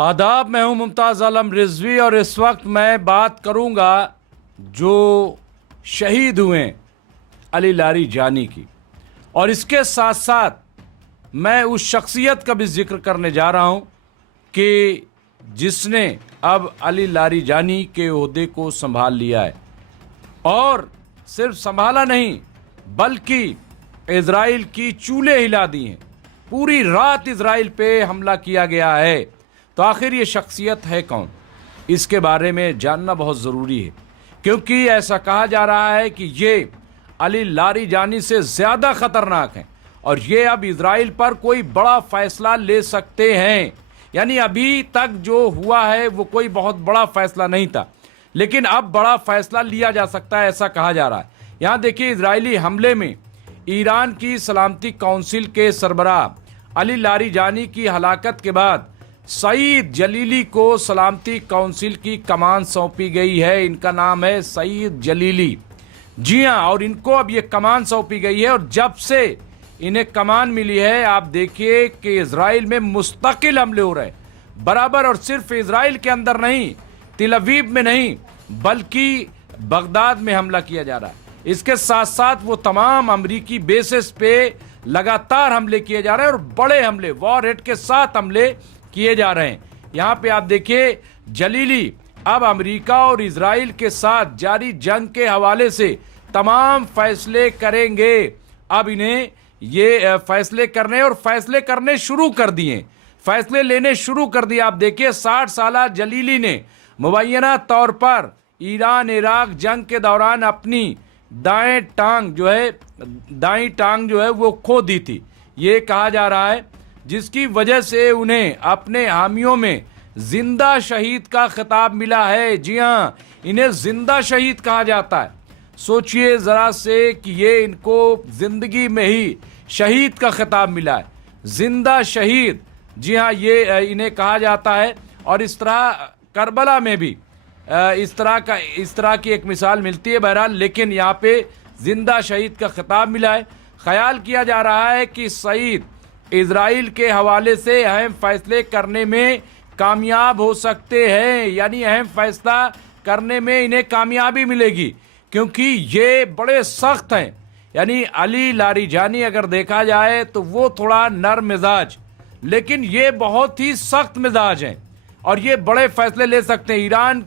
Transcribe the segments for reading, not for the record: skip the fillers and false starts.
आदाब, मैं हूं मुमताज़ आलम रिजवी और इस वक्त मैं बात करूंगा जो शहीद हुए अली लारी जानी की, और इसके साथ साथ मैं उस शख्सियत का भी जिक्र करने जा रहा हूं कि जिसने अब अली लारी जानी के ओहदे को संभाल लिया है, और सिर्फ संभाला नहीं बल्कि इजराइल की चूल्हे हिला दी हैं। पूरी रात इजराइल पे हमला किया गया है। तो आखिर ये शख्सियत है कौन, इसके बारे में जानना बहुत ज़रूरी है, क्योंकि ऐसा कहा जा रहा है कि ये अली लारी जानी से ज़्यादा ख़तरनाक हैं और ये अब इजराइल पर कोई बड़ा फ़ैसला ले सकते हैं। यानी अभी तक जो हुआ है वो कोई बहुत बड़ा फ़ैसला नहीं था, लेकिन अब बड़ा फ़ैसला लिया जा सकता है, ऐसा कहा जा रहा है। यहाँ देखिए, इजरायली हमले में ईरान की सलामती काउंसिल के सरबराह अली लारी जानी की हलाकत के बाद सईद जलीली को सलामती काउंसिल की कमान सौंपी गई है। इनका नाम है सईद जलीली। जी हाँ, और इनको अब ये कमान सौंपी गई है, और जब से इन्हें कमान मिली है आप देखिए कि इजराइल में मुस्तकिल हमले हो रहे हैं बराबर, और सिर्फ इजराइल के अंदर नहीं, तिल अवीव में नहीं, बल्कि बगदाद में हमला किया जा रहा है। इसके साथ साथ वो तमाम अमरीकी बेसिस पे लगातार हमले किए जा रहे हैं और बड़े हमले, वॉर हेड के साथ हमले किए जा रहे हैं। यहाँ पे आप देखिए, जलीली अब अमेरिका और इजराइल के साथ जारी जंग के हवाले से तमाम फैसले करेंगे। अब इन्हें ये फैसले करने और फैसले करने शुरू कर दिए, फैसले लेने शुरू कर दिए। आप देखिए, 60 साला जलीली ने मुबैना तौर पर ईरान इराक जंग के दौरान अपनी दाएं टांग जो है वो खो दी थी, ये कहा जा रहा है, जिसकी वजह से उन्हें अपने हामियों में जिंदा शहीद का खिताब मिला है। जी हाँ, इन्हें जिंदा शहीद कहा जाता है। सोचिए ज़रा से कि ये इनको जिंदगी में ही शहीद का खिताब मिला है, जिंदा शहीद। जी हाँ, ये इन्हें कहा जाता है। और इस तरह करबला में भी इस तरह की एक मिसाल मिलती है बहरहाल, लेकिन यहाँ पे जिंदा शहीद का खिताब मिला है। ख्याल किया जा रहा है कि सईद इजराइल के हवाले से अहम फैसले करने में कामयाब हो सकते हैं, यानी अहम फैसला करने में इन्हें कामयाबी मिलेगी, क्योंकि ये बड़े सख्त हैं। यानी अली लारी जानी अगर देखा जाए तो वो थोड़ा नरम मिजाज, लेकिन ये बहुत ही सख्त मिजाज हैं और ये बड़े फैसले ले सकते हैं। ईरान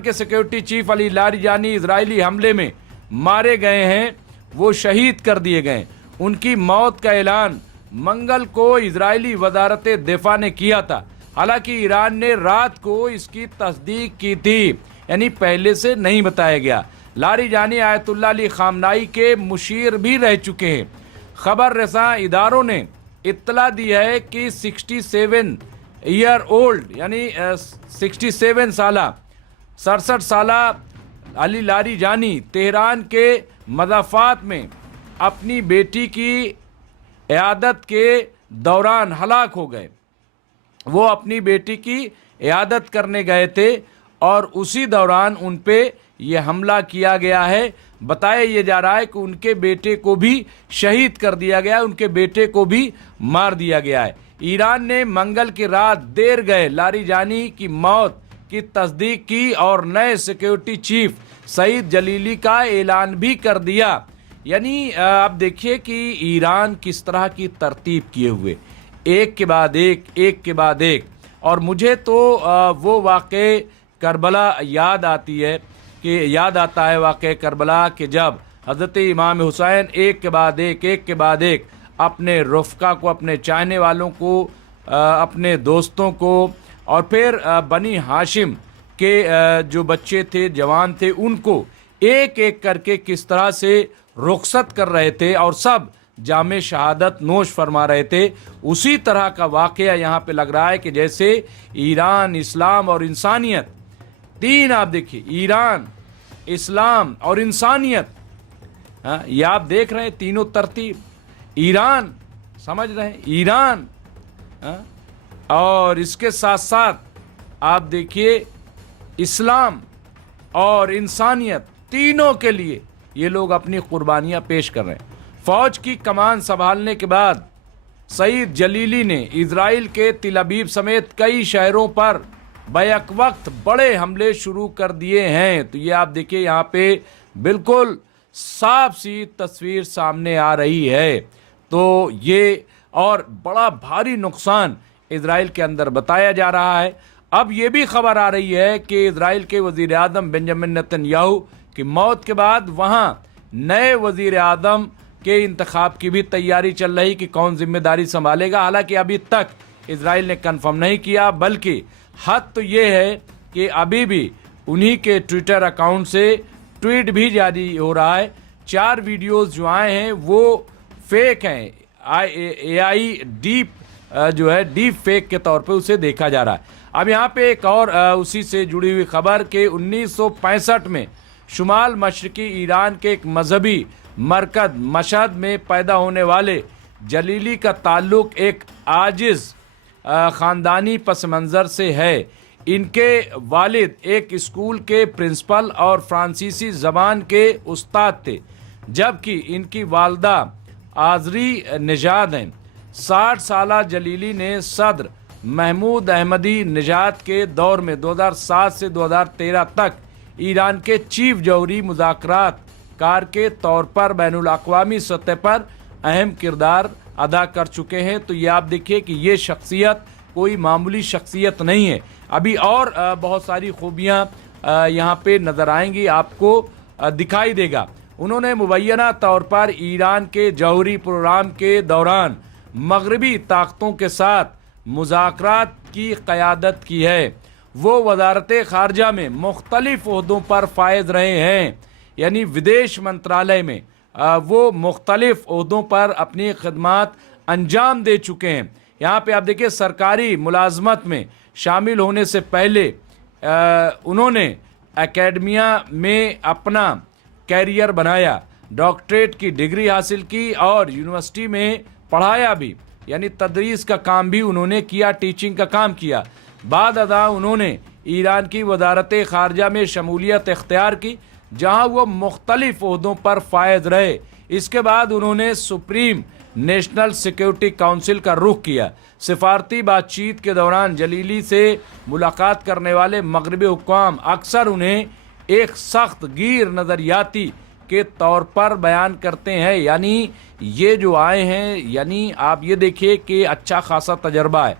के सिक्योरिटी चीफ अली लारी जानी इजरायली हमले में मारे गए हैं, वो शहीद कर दिए गए। उनकी मौत का ऐलान मंगल को इजरायली वजारत दिफा ने किया था। हालांकि ईरान ने रात को इसकी तस्दीक की थी, यानी पहले से नहीं बताया गया। लारी जानी आयतुल्लाह अली खामनाई के मुशीर भी रह चुके हैं। खबर रसां इदारों ने इत्तला दी है कि 67 ईयर ओल्ड यानी 67 साला अली लारी जानी तेहरान के मज़ाफ़ात में अपनी बेटी की इयादत के दौरान हलाक हो गए। वो अपनी बेटी की इयादत करने गए थे और उसी दौरान उन पे ये हमला किया गया है। बताया ये जा रहा है कि उनके बेटे को भी शहीद कर दिया गया, उनके बेटे को भी मार दिया गया है। ईरान ने मंगल की रात देर गए लारी जानी की मौत की तस्दीक की और नए सिक्योरिटी चीफ सईद जलीली का ऐलान भी कर दिया। यानी आप देखिए कि ईरान किस तरह की तरतीब किए हुए, एक के बाद एक। और मुझे तो वो वाक़े करबला याद आता है वाक़े करबला के जब हज़रत इमाम हुसैन एक के बाद एक अपने रुफ़का को, अपने चाहने वालों को, अपने दोस्तों को और फिर बनी हाशिम के जो बच्चे थे, जवान थे, उनको एक एक करके किस तरह से रुखसत कर रहे थे और सब जामे शहादत नोश फरमा रहे थे। उसी तरह का वाक़या यहाँ पे लग रहा है कि जैसे ईरान, इस्लाम और इंसानियत, तीन आप देखिए, ईरान, इस्लाम और इंसानियत, ये आप देख रहे हैं तीनों तरतीब। ईरान, समझ रहे हैं, ईरान, और इसके साथ साथ आप देखिए इस्लाम और इंसानियत, तीनों के लिए ये लोग अपनी कुर्बानियां पेश कर रहे हैं। फौज की कमान संभालने के बाद सईद जलीली ने इजराइल के तिल अबीब समेत कई शहरों पर बैक वक्त बड़े हमले शुरू कर दिए हैं। तो ये आप देखिए यहाँ पे बिल्कुल साफ सी तस्वीर सामने आ रही है। तो ये और बड़ा भारी नुकसान इजराइल के अंदर बताया जा रहा है। अब ये भी खबर आ रही है कि इजराइल के वजीर आजम बेंजामिन नेतन्याहू की मौत के बाद वहाँ नए वजीर आजम के इंतखाब की भी तैयारी चल रही कि कौन जिम्मेदारी संभालेगा। हालांकि अभी तक इजराइल ने कंफर्म नहीं किया, बल्कि हद तो ये है कि अभी भी उन्हीं के ट्विटर अकाउंट से ट्वीट भी जारी हो रहा है। 4 वीडियोस जो आए हैं वो फेक हैं, AI डीप जो है डीप फेक के तौर पे उसे देखा जा रहा है। अब यहाँ पे एक और उसी से जुड़ी हुई खबर कि 1965 में शुमाल मशरकी ईरान के एक मजहबी मरकज मशहद में पैदा होने वाले जलीली का ताल्लुक एक आजिज ख़ानदानी पस मंज़र से है। इनके वालिद एक स्कूल के प्रिंसिपल और फ्रांसीसी ज़बान के उस्ताद थे, जबकि इनकी वालदा आज़री निजाद हैं। 60 साला जलीली ने सदर महमूद अहमदी निजाद के दौर में 2007 से 2013 तक ईरान के चीफ जौहरी मुज़ाकरात कार के तौर पर बैनुल अक़वामी सतह पर अहम किरदार अदा कर चुके हैं। तो ये आप देखिए कि ये शख्सियत कोई मामूली शख्सियत नहीं है। अभी और बहुत सारी खूबियाँ यहाँ पे नज़र आएंगी, आपको दिखाई देगा। उन्होंने मुबैना तौर पर ईरान के जौहरी प्रोग्राम के दौरान मगरबी ताकतों के साथ मुज़ाकरात की क़यादत की है। वो वज़ारत ख़ारजा में मुख्तलिफ़ ओहदों पर फायद रहे हैं, यानी विदेश मंत्रालय में वो मुख्तलिफ़ ओहदों पर अपनी खिदमात अंजाम दे चुके हैं। यहाँ पे आप देखिए सरकारी मुलाजमत में शामिल होने से पहले उन्होंने एकेडमिया में अपना कैरियर बनाया, डॉक्टरेट की डिग्री हासिल की और यूनिवर्सिटी में पढ़ाया भी, यानी तदरीस का काम भी उन्होंने किया, टीचिंग का काम किया। बाद अदा उन्होंने ईरान की वज़ारत ख़ारजा में शमूलियत इख्तियार की, जहाँ वो मुख्तलिफ़ ओहदों पर फायद रहे। इसके बाद उन्होंने सुप्रीम नेशनल सिक्योरिटी काउंसिल का रुख किया। सिफारती बातचीत के दौरान जलीली से मुलाकात करने वाले मगरबी हुक्काम अक्सर उन्हें एक सख्त गिर नज़रियाती के तौर पर बयान करते हैं। यानी ये जो आए हैं, यानी आप ये देखिए कि अच्छा खासा तजर्बा है।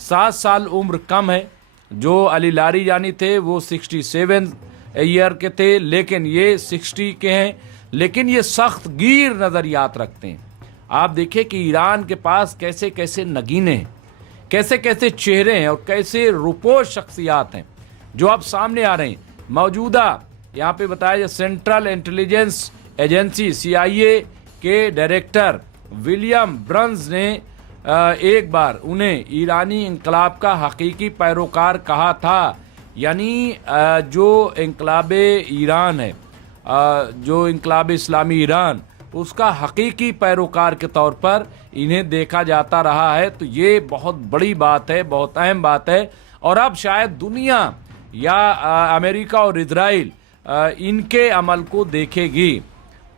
7 साल उम्र कम है। जो अली लारीजानी थे वो 67 ईयर के थे, लेकिन ये 60 के हैं। लेकिन ये सख्त गिर नज़रियात रखते हैं। आप देखिए कि ईरान के पास कैसे कैसे नगीने हैं, कैसे कैसे चेहरे हैं और कैसे रुपोश शख्सियात हैं जो अब सामने आ रहे हैं। मौजूदा यहाँ पे बताया जाए सेंट्रल इंटेलिजेंस एजेंसी CIA के डायरेक्टर विलियम ब्रन्स ने एक बार उन्हें ईरानी इंकलाब का हकीकी पैरोकार कहा था। यानी जो इंकलाब ईरान है, जो इंकलाब इस्लामी ईरान, उसका हकीकी पैरोकार के तौर पर इन्हें देखा जाता रहा है। तो ये बहुत बड़ी बात है, बहुत अहम बात है। और अब शायद दुनिया या अमेरिका और इजराइल इनके अमल को देखेगी।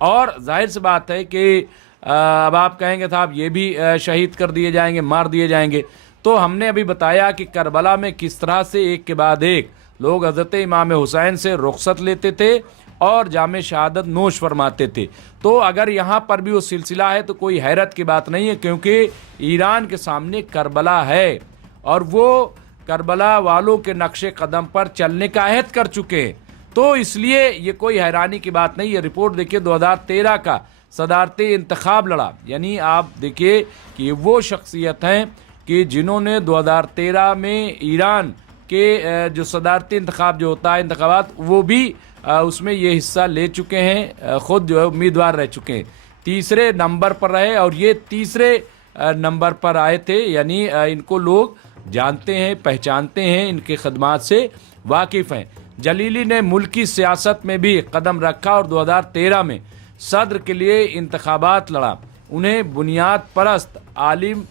और जाहिर सी बात है कि अब आप कहेंगे साहब ये भी शहीद कर दिए जाएंगे, मार दिए जाएंगे। तो हमने अभी बताया कि करबला में किस तरह से एक के बाद एक लोग हज़रत इमाम हुसैन से रुखसत लेते थे और जामे शहादत नोश फरमाते थे। तो अगर यहाँ पर भी वो सिलसिला है तो कोई हैरत की बात नहीं है, क्योंकि ईरान के सामने करबला है और वो करबला वालों के नक्शे कदम पर चलने का अहद कर चुके हैं। तो इसलिए ये कोई हैरानी की बात नहीं है। रिपोर्ट देखिए 2013 का सदारती इंतखाब लड़ा, यानी आप देखिए कि वो शख्सियत हैं कि जिन्होंने 2013 में ईरान के जो सदारती इंतखाब जो होता है इंतखाबात, वो भी उसमें ये हिस्सा ले चुके हैं, ख़ुद जो है उम्मीदवार रह चुके हैं। तीसरे नंबर पर रहे और ये तीसरे नंबर पर आए थे। यानी इनको लोग जानते हैं, पहचानते हैं, इनकी खदमात से वाकिफ़ हैं। जलीली ने मुल्की सियासत में भी कदम रखा और 2013 में सदर के लिए इंतखाबात लड़ा। उन्हें बुनियाद परस्त आलिम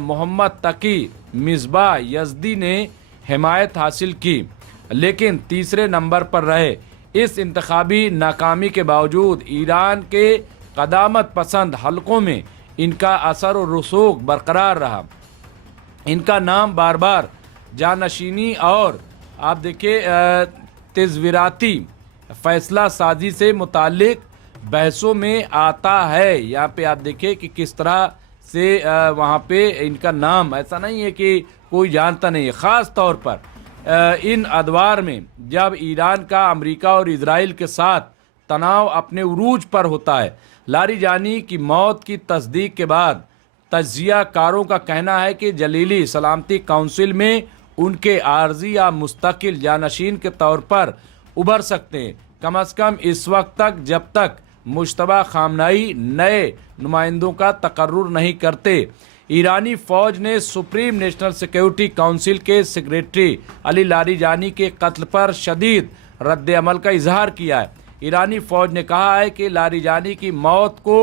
मोहम्मद तकी मिसबा यज़दी ने हिमायत हासिल की, लेकिन तीसरे नंबर पर रहे। इस इंतखाबी नाकामी के बावजूद ईरान के क़दामत पसंद हलकों में इनका असर और रसूख बरकरार रहा। इनका नाम बार बार जानशीनी और आप देखिए तज़वीराती फैसला साजी से मुतालिक बहसों में आता है। यहाँ पे आप देखिए कि किस तरह से वहाँ पे इनका नाम, ऐसा नहीं है कि कोई जानता नहीं है। ख़ास तौर पर इन अदवार में जब ईरान का अमेरिका और इजराइल के साथ तनाव अपने उरूज पर होता है। लारिजानी की मौत की तस्दीक के बाद तजिया कारों का कहना है कि जलीली सलामती काउंसिल में उनके आर्जी या मुस्तकिल जानशीन के तौर पर उभर सकते हैं, कम अज़ कम इस वक्त तक जब तक मुश्तबा खामनाई नए नुमाइंदों का तकर्रुर नहीं करते। ईरानी फ़ौज ने सुप्रीम नेशनल सिक्योरिटी काउंसिल के सेक्रेटरी अली लारिजानी के कत्ल पर शदीद रद्द अमल का इजहार किया है। ईरानी फ़ौज ने कहा है कि लारिजानी की मौत को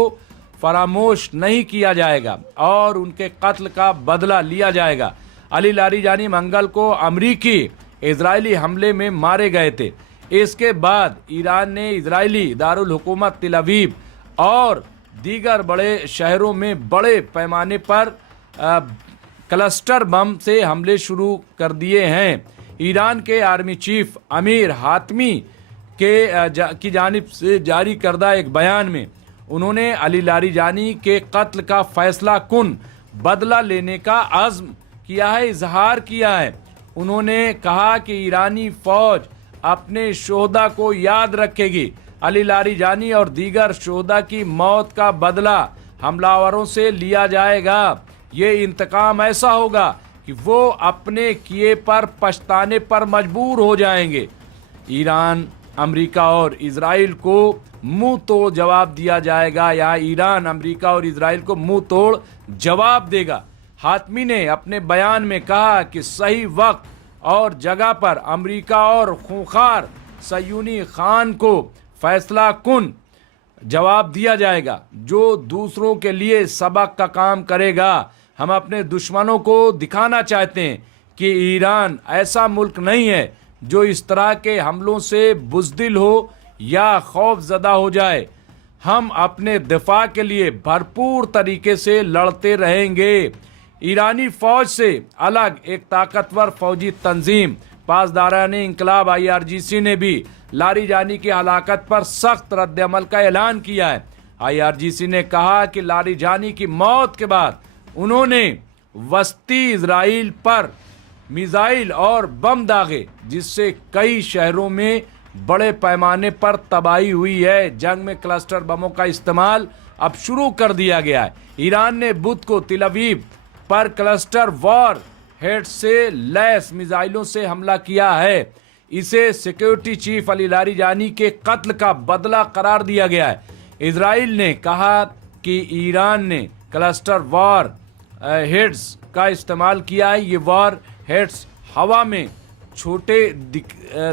फरामोश नहीं किया जाएगा और उनके कत्ल का बदला लिया जाएगा। अली लारिजानी मंगल को अमरीकी इजरायली हमले में मारे गए थे। इसके बाद ईरान ने इजरायली दारुल हुकूमत तिल अवीव और दीगर बड़े शहरों में बड़े पैमाने पर क्लस्टर बम से हमले शुरू कर दिए हैं। ईरान के आर्मी चीफ अमीर हातमी की जानिब से जारी करदा एक बयान में उन्होंने अली लारिजानी के कत्ल का फैसला कुन बदला लेने का अज़्म किया है, इजहार किया है। उन्होंने कहा कि ईरानी फ़ौज अपने शोहदा को याद रखेगी। अली लारिजानी और दीगर शोहदा की मौत का बदला हमलावरों से लिया जाएगा। ये इंतकाम ऐसा होगा कि वो अपने किए पर पछताने पर मजबूर हो जाएंगे। ईरान, अमेरिका और इजराइल को मुंह तोड़ जवाब दिया जाएगा या ईरान, अमेरिका और इजराइल को मुंह तोड़ जवाब देगा। हातमी ने अपने बयान में कहा कि सही वक्त और जगह पर अमेरिका और खूंखार सयूनी खान को फैसला कुन जवाब दिया जाएगा, जो दूसरों के लिए सबक का काम करेगा। हम अपने दुश्मनों को दिखाना चाहते हैं कि ईरान ऐसा मुल्क नहीं है जो इस तरह के हमलों से बुज़दिल हो या खौफजदा हो जाए। हम अपने दिफा के लिए भरपूर तरीके से लड़ते रहेंगे। ईरानी फ़ौज से अलग एक ताकतवर फौजी तंजीम पासदाराने इंकलाब IRGC ने भी लारिजानी की हलाकत पर सख्त रद्दअमल का ऐलान किया है। IRGC ने कहा कि लारिजानी की मौत के बाद उन्होंने वस्ती इजराइल पर मिसाइल और बम दागे, जिससे कई शहरों में बड़े पैमाने पर तबाही हुई है। जंग में क्लस्टर बमों का इस्तेमाल अब शुरू कर दिया गया है। ईरान ने बुध को तिल अवीव पर क्लस्टर वॉर हेड से लैस मिसाइलों से हमला किया है। इसे सिक्योरिटी चीफ अली लारिजानी के कत्ल का बदला करार दिया गया है। इजराइल ने कहा कि ईरान ने क्लस्टर वॉर हेड्स का इस्तेमाल किया है। ये वॉर हेड्स हवा में छोटे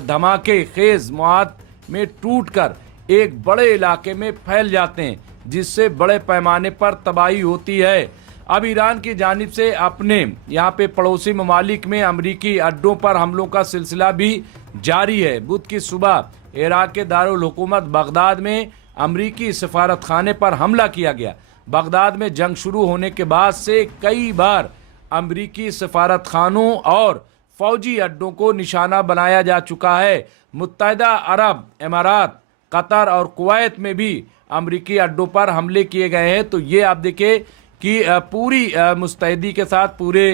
धमाके खेज मौत में टूटकर एक बड़े इलाके में फैल जाते हैं, जिससे बड़े पैमाने पर तबाही होती है। अब ईरान की जानिब से अपने यहाँ पे पड़ोसी ममालिक में अमरीकी अड्डों पर हमलों का सिलसिला भी जारी है। बुध की सुबह इराक के दारुल हुकूमत बगदाद में अमरीकी सफारत खाने पर हमला किया गया। बगदाद में जंग शुरू होने के बाद से कई बार अमरीकी सफारत खानों और फौजी अड्डों को निशाना बनाया जा चुका है। मुत्तहिदा अरब अमारात, कतर और कुवैत में भी अमरीकी अड्डों पर हमले किए गए हैं। तो ये आप देखिए कि पूरी मुस्तैदी के साथ, पूरे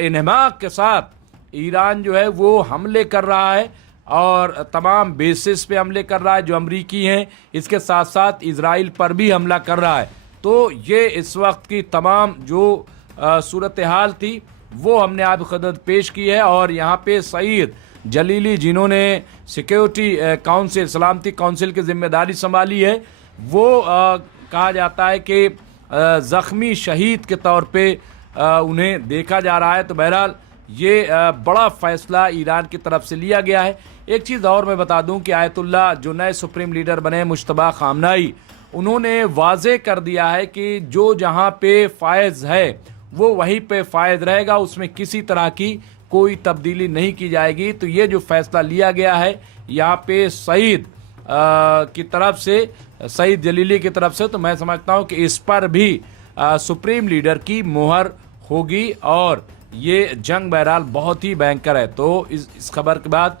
इन्हमाक के साथ ईरान जो है वो हमले कर रहा है और तमाम बेसिस पे हमले कर रहा है जो अमरीकी हैं। इसके साथ साथ इजराइल पर भी हमला कर रहा है। तो ये इस वक्त की तमाम जो सूरत हाल थी वो हमने आप खदमत पेश की है। और यहाँ पे सईद जलीली, जिन्होंने सिक्योरिटी काउंसिल, सलामती काउंसिल की जिम्मेदारी संभाली है, वो कहा जाता है कि ज़ख्मी शहीद के तौर पे उन्हें देखा जा रहा है। तो बहरहाल ये बड़ा फ़ैसला ईरान की तरफ से लिया गया है। एक चीज़ और मैं बता दूं कि आयतुल्लाह जो नए सुप्रीम लीडर बने मुश्तबा खामनाई, उन्होंने वाज़े कर दिया है कि जो जहां पे फ़ायज़ है वो वहीं पे फ़ायज़ रहेगा, उसमें किसी तरह की कोई तब्दीली नहीं की जाएगी। तो ये जो फ़ैसला लिया गया है यहाँ पे सईद की तरफ से, सईद जलीली की तरफ से, तो मैं समझता हूँ कि इस पर भी सुप्रीम लीडर की मुहर होगी और ये जंग बहरहाल बहुत ही भयंकर है। तो इस खबर के बाद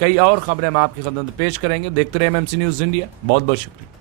कई और खबरें हम आपकी खदमत में पेश करेंगे। देखते रहे एमएमसी न्यूज़ इंडिया। बहुत बहुत शुक्रिया।